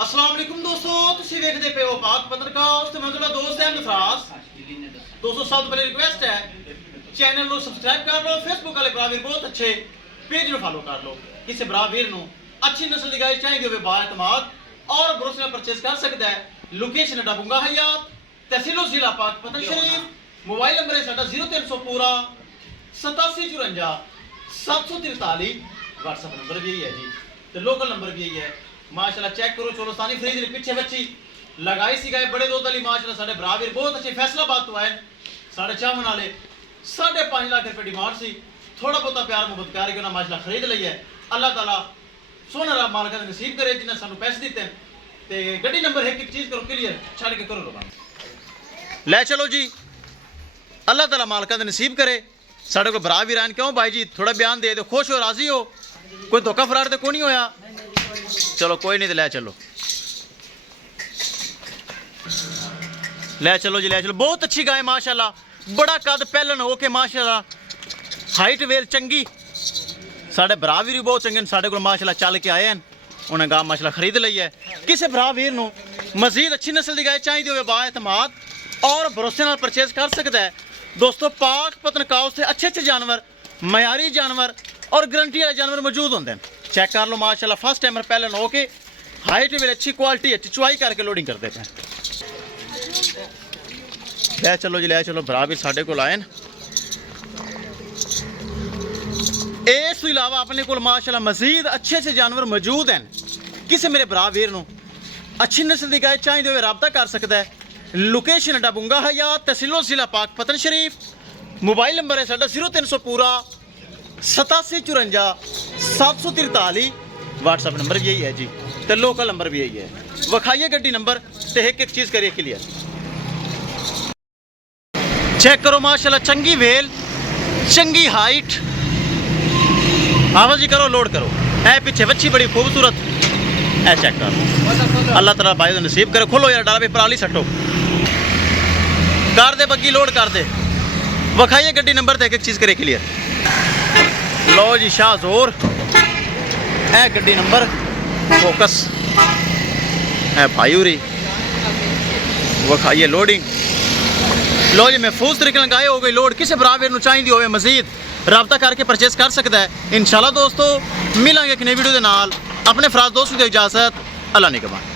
अस्सलाम वालेकुम दोस्तों, ਤੁਸੀਂ ਵੇਖਦੇ ਪਏ ਹੋ ਪਾਕ ਪੱਤਰਕਾਰ ਤੇ ਮੈਂ ਤੁਹਾਡਾ ਦੋਸਤ ਹੈ ਨਸਰਾਸ। दोस्तों सब पहले रिक्वेस्ट है चैनल ਨੂੰ ਸਬਸਕ੍ਰਾਈਬ ਕਰ ਲਓ, ਫੇਸਬੁੱਕ ਵਾਲੇ ਭਰਾ ਵੀਰ ਬਹੁਤ ਅੱਛੇ ਪੇਜ ਨੂੰ ਫਾਲੋ ਕਰ ਲਓ। ਕਿਸੇ ਭਰਾ ਵੀਰ ਨੂੰ ਅੱਛੀ ਨਸਲ ਦੀ ਗਾਇ ਚਾਹੀਦੀ ਹੋਵੇ ਬਾਇਤਮਾਦ और भरोसे ਨਾਲ ਪਰਚੇਸ ਕਰ ਸਕਦਾ ਹੈ। ਲੋਕੇਸ਼ਨ ਹੈ ਡਬੁੰਗਾ ਹਯਾਤ, ਤਹਿਸੀਲ ਜ਼ਿਲ੍ਹਾ ਪਾਕ ਪਤਨ ਸ਼ਰੀਫ। मोबाइल नंबर है साडा 0300 पूरा 8754 743। व्हाट्सएप नंबर भी यही है जी, तो लोकल नंबर भी यही है। माशाल्लाह चेक करो, चोलोस्तानी फ्रीज ने पीछे बच्ची लगाई सी गए बड़े दूध वाली माशाल्लाह साडे भरा वीर बहुत अच्छे फैसलाबाद तो आए साढ़े चावन वाले 5.5 लाख रुपए डिमांड सी। थोड़ा बहुत प्यार मुहब्बत प्यार के माशाल्लाह खरीद ली है। अल्लाह ताला सोना रा मालिक ने नसीब करे जिन्हें सानू पैसे दिते ते गड्डी नंबर है एक चीज करो क्लियर छड़ के करो रबा ले चलो जी। अल्लाह ताला मालिक ने नसीब करे साढ़े को भरा भी रहन। क्यों भाई जी थोड़ा बयान दे दो, खुश हो राजी हो, कोई धोखा फरार तो कोई नहीं होया। चलो कोई नहीं तो ले चलो, ले चलो जी ले चलो। बहुत अच्छी गाय माशाल्लाह, बड़ा कद पहलन हो के माशाल्लाह, हाइट वेल चंगी। साढ़े भरा वीर भी बहुत चंगे साढ़े को माशाल्लाह चल के आए हैं, उन्हें गाय माशाल्लाह खरीद ली है। किसी भरा वीर नूं मजीद अच्छी नस्ल की गाय चाहिए हो बाएतमाद और भरोसे नाल परचेज कर सकता है। दोस्तों पाक पतनकाव से अच्छे अच्छे जानवर, मयारी जानवर और गारंटी वाले जानवर मौजूद होंगे। चेक कर लो माशाल्लाह, फर्स्ट टाइमर पहले हो के हाइट भी अच्छी क्वालिटी अच्छी चुआई करके लोडिंग करते पे। ले चलो जी ले चलो, भरा भी साढ़े को आए। इस तो इलावा अपने को माशाल्लाह मजीद अच्छे अच्छे जानवर मौजूद हैं। किसी मेरे भरा वीर नूं अच्छी नस्ल की गाय चाहिए हुए रब्ता कर सकता है। लोकेशन डबुंगा हयात, तहसील जिला पाक पतन शरीफ। मोबाइल नंबर है साडा 0300 पूरा 8754 743। व्हाट्सएप नंबर भी यही है जी, तो लोकल नंबर भी यही है। विखाइए गड्डी नंबर तो एक चीज़ करिए क्लियर। चेक करो माशाल्लाह, चंगी वेल चंगी हाइट। आवाज जी करो, लोड करो। ऐ पीछे बच्ची बड़ी खूबसूरत, ऐ चेक करो। अल्लाह ताला भाई नसीब करे। खोलो यार डाला भी पराली सट्टो, कर दे बग्गी लोड कर दे। विखाइए गड्डी नंबर तो एक चीज़ करे क्लियर। लो जी शाह जोर, ए गड्डी नंबर फोकस है भाई उरी। विखाइए लोडिंग। लो जी महफूज तरीके लगाए हो गई लोड। किसी भरा वीर चाहिए हो मजीद रब्ता करके परचेस कर सकता है। इंशाल्लाह दोस्तों मिलेंगे एक नई वीडियो के नाल। अपने फराज दोस्तों की इजाज़त, अल्लाह निगहबान।